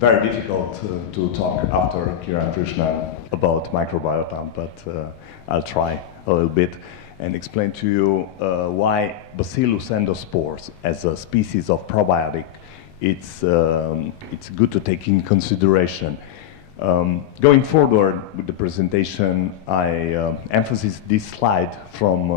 very difficult to talk after Kiran Krishnan about microbiota, but I'll try a little bit and explain to you why Bacillus Endospores, as a species of probiotic, it's good to take in consideration. Going forward with the presentation, I emphasize this slide from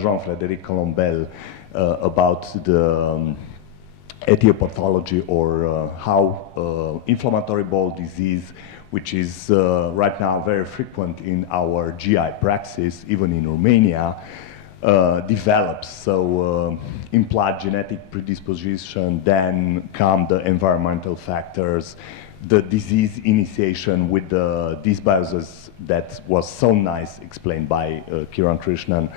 Jean-Frédéric Colombel about the etiology, or how inflammatory bowel disease, which is right now very frequent in our GI praxis, even in Romania, develops. So implied genetic predisposition, then come the environmental factors, the disease initiation with the dysbiosis that was so nice explained by Kiran Krishnan,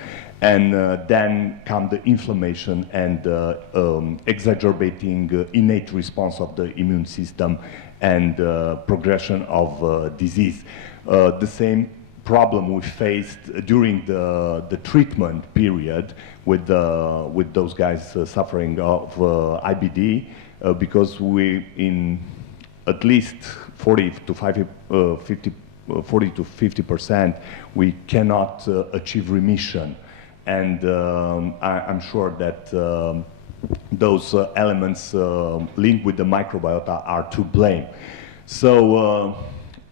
and then come the inflammation and exacerbating innate response of the immune system and progression of disease. The same problem we faced during the treatment period with those guys suffering of IBD, because we in at least 40 to 50%, we cannot achieve remission. And I'm sure that those elements linked with the microbiota are to blame. So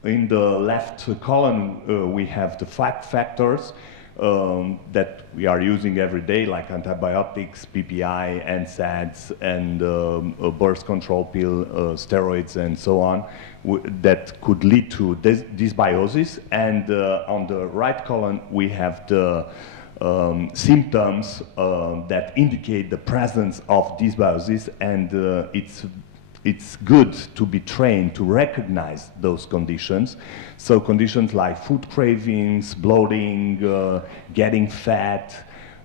in the left column, we have the factors that we are using every day, like antibiotics, PPI, NSAIDs, and birth control pill, steroids, and so on, that could lead to dysbiosis. And on the right column, we have the symptoms that indicate the presence of dysbiosis, and it's good to be trained to recognize those conditions. So conditions like food cravings, bloating, getting fat,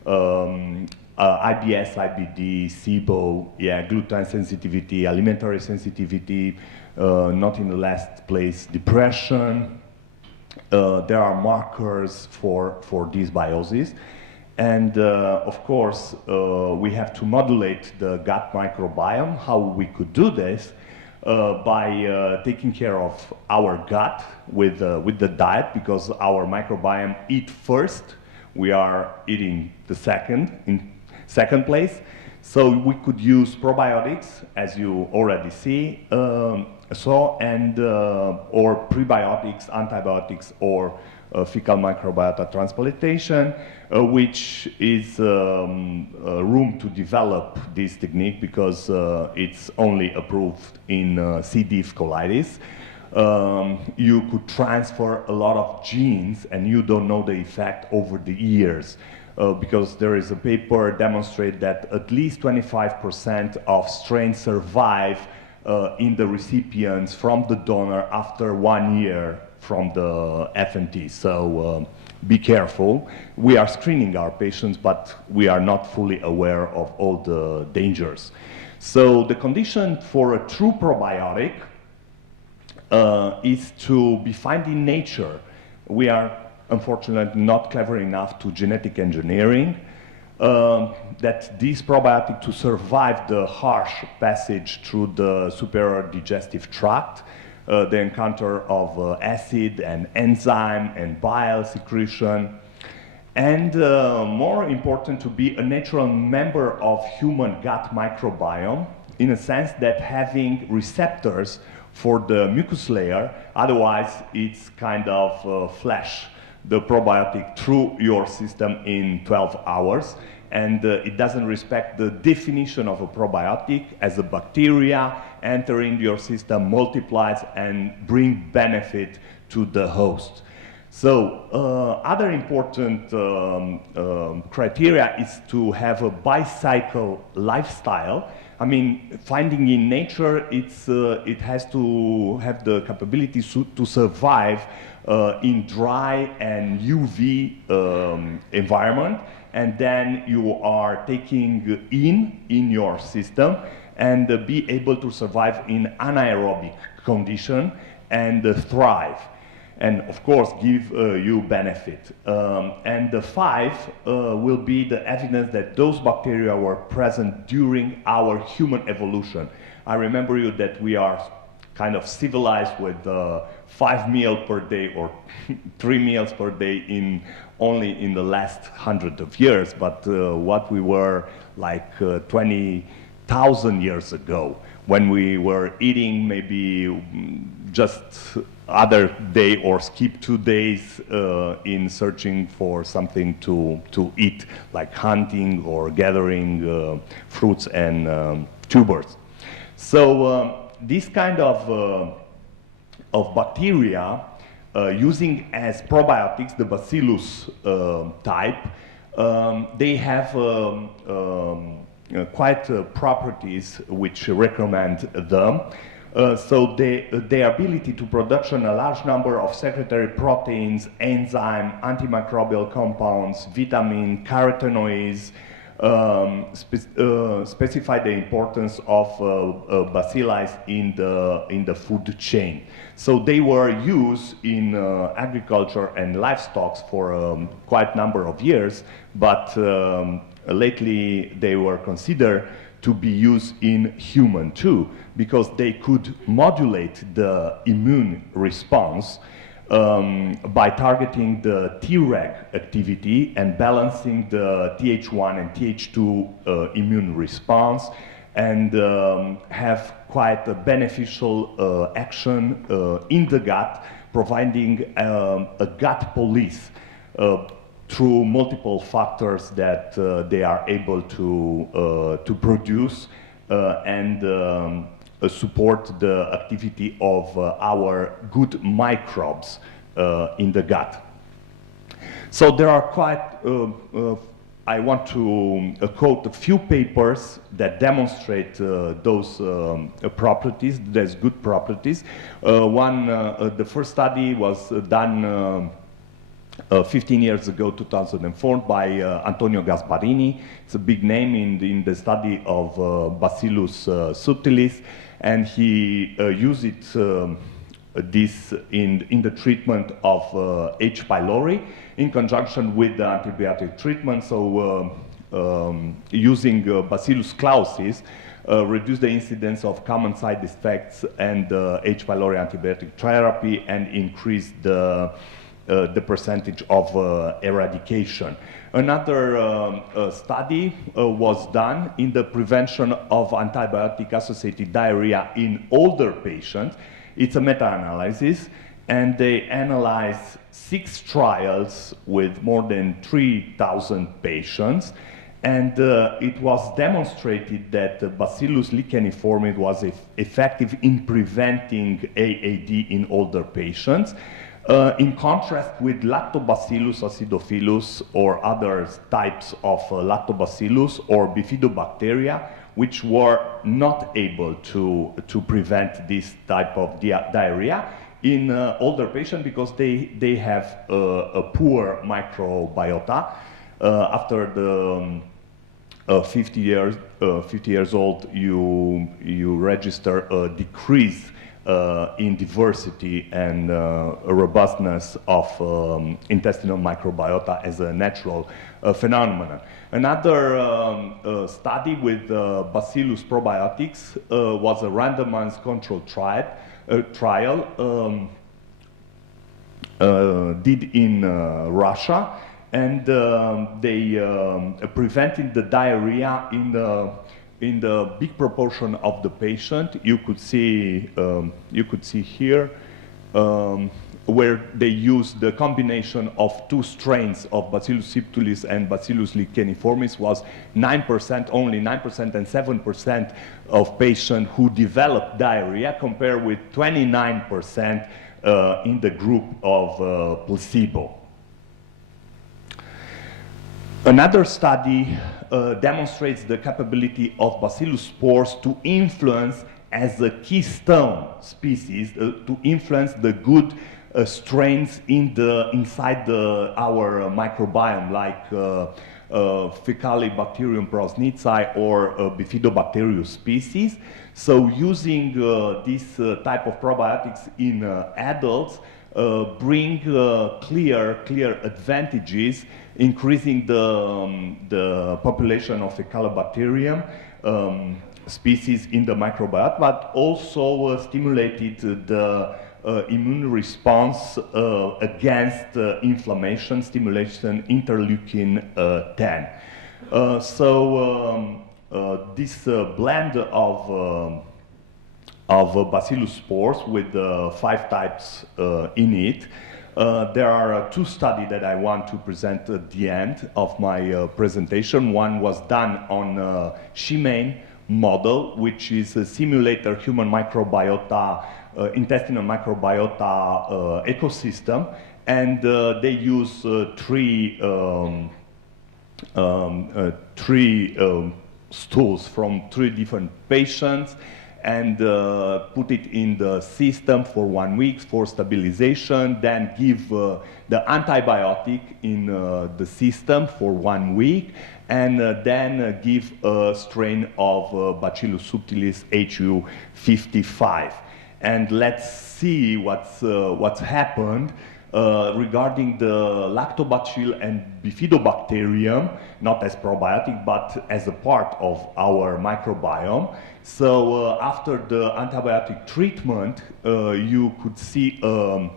IBS, IBD, SIBO, gluten sensitivity, alimentary sensitivity, not in the last place, depression. There are markers for dysbiosis. And of course, we have to modulate the gut microbiome. How we could do this? By taking care of our gut with the diet, because our microbiome eat first. We are eating in second place. So we could use probiotics, as you already see, or prebiotics, antibiotics, or fecal microbiota transplantation, which is room to develop this technique, because it's only approved in C. diff colitis. You could transfer a lot of genes and you don't know the effect over the years, because there is a paper demonstrate that at least 25% of strains survive in the recipients from the donor after 1 year from the FNT. So be careful. We are screening our patients, but we are not fully aware of all the dangers. So the condition for a true probiotic is to be found in nature. We are unfortunately not clever enough to genetic engineering that this probiotic to survive the harsh passage through the superior digestive tract, the encounter of acid and enzyme and bile secretion, and more important, to be a natural member of human gut microbiome, in a sense that having receptors for the mucus layer, otherwise it's kind of flash the probiotic through your system in 12 hours. And it doesn't respect the definition of a probiotic as a bacteria entering your system, multiplies, and bring benefit to the host. So other important criteria is to have a bicycle lifestyle. I mean, finding in nature, it has to have the capability to survive in dry and UV environment. And then you are taking in your system and be able to survive in anaerobic condition and thrive. And of course give you benefit. And the 5 will be the evidence that those bacteria were present during our human evolution. I remember you that we are kind of civilized with 5 meals per day or 3 meals per day only in the last 100 of years, but what we were like 20,000 years ago, when we were eating maybe just other day or skip 2 days in searching for something to eat, like hunting or gathering fruits and tubers. So this kind of bacteria, using as probiotics the Bacillus type, they have quite properties which recommend them. So their ability to production a large number of secretory proteins, enzyme, antimicrobial compounds, vitamin, carotenoids, specify the importance of bacilli in the food chain. So they were used in agriculture and livestock for quite a number of years, but lately they were considered to be used in human too, because they could modulate the immune response by targeting the Treg activity and balancing the Th1 and Th2 immune response, and have quite a beneficial action in the gut, providing a gut police through multiple factors that they are able to produce and support the activity of our good microbes in the gut. So there are quite, I want to quote a few papers that demonstrate those properties, those good properties. The first study was done 15 years ago, 2004, by Antonio Gasparini. It's a big name in the study of Bacillus subtilis, and he used this in the treatment of H. pylori in conjunction with the antibiotic treatment. So using Bacillus clausis reduce the incidence of common side effects and H. pylori antibiotic therapy and increase the percentage of eradication. Another study was done in the prevention of antibiotic-associated diarrhea in older patients. It's a meta-analysis, and they analyzed 6 trials with more than 3,000 patients, and it was demonstrated that Bacillus licheniformis was effective in preventing AAD in older patients. In contrast with Lactobacillus acidophilus or other types of Lactobacillus or Bifidobacteria, which were not able to prevent this type of diarrhea in older patients because they have a poor microbiota. After the 50 years old, you register a decrease in diversity and robustness of intestinal microbiota as a natural phenomenon. Another study with Bacillus probiotics was a randomized controlled trial did in Russia, and they prevented the diarrhea in the big proportion of the patient. You could see here where they used the combination of 2 strains of Bacillus subtilis and Bacillus licheniformis was 9%, only 9% and 7% of patients who developed diarrhea, compared with 29% in the group of placebo. Another study demonstrates the capability of Bacillus spores to influence as a keystone species, to influence the good strains inside our microbiome, like Faecalibacterium prausnitzii or Bifidobacterius species. So using this type of probiotics in adults bring clear advantages, increasing the population of Faecalibacterium, species in the microbiota, but also stimulated the immune response against inflammation, stimulation interleukin 10. This blend of Bacillus spores with 5 types in it. There are 2 studies that I want to present at the end of my presentation. One was done on Shimane model, which is a simulator human microbiota, intestinal microbiota ecosystem, and they use three stools from 3 different patients and put it in the system for 1 week for stabilization, then give the antibiotic in the system for 1 week, and then give a strain of Bacillus subtilis HU55. And let's see what's happened regarding the lactobacillus and bifidobacterium, not as probiotic, but as a part of our microbiome. So after the antibiotic treatment, you could see a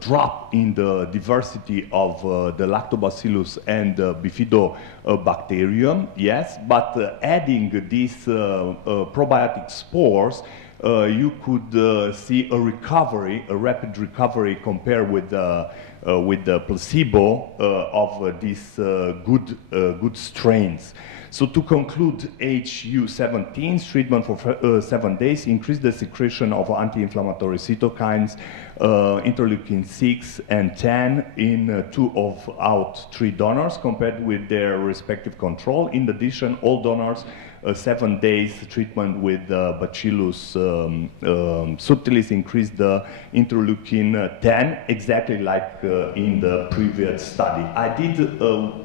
drop in the diversity of the lactobacillus and bifidobacterium, yes, but adding these probiotic spores, you could see a recovery, a rapid recovery compared with the placebo of these good strains. So to conclude, HU17 treatment for 7 days increased the secretion of anti-inflammatory cytokines, interleukin 6 and 10 in 2 of out 3 donors compared with their respective control. In addition, all donors 7 days treatment with Bacillus subtilis increased the interleukin 10, exactly like in the previous study. I did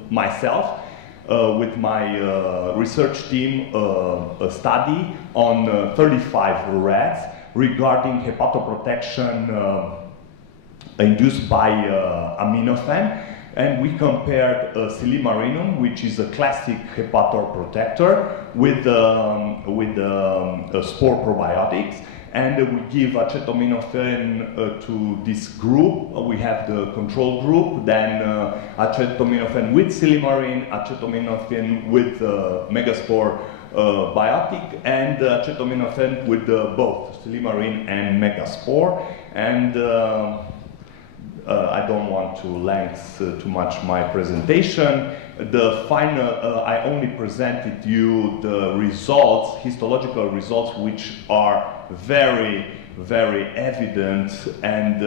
myself with my research team a study on 35 rats regarding hepatoprotection induced by aminofen. And we compared Silimarinum, which is a classic hepatoprotector, with spore probiotics. And we give acetaminophen to this group. We have the control group, then acetaminophen with Silimarin, acetaminophen with Megaspore biotic, and acetaminophen with both Silimarin and Megaspore. And I don't want to lengthen too much my presentation. The final, I only presented you the results, histological results, which are very, very evident. And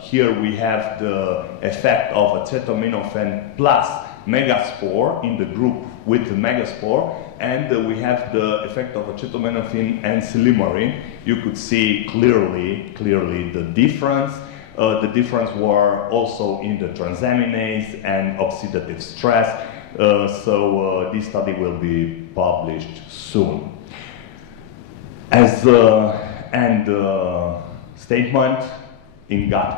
here we have the effect of acetaminophen plus Megaspore in the group with the Megaspore. And we have the effect of acetaminophen and Silimarin. You could see clearly the difference. The difference were also in the transaminase and oxidative stress. So this study will be published soon. As end statement, in gut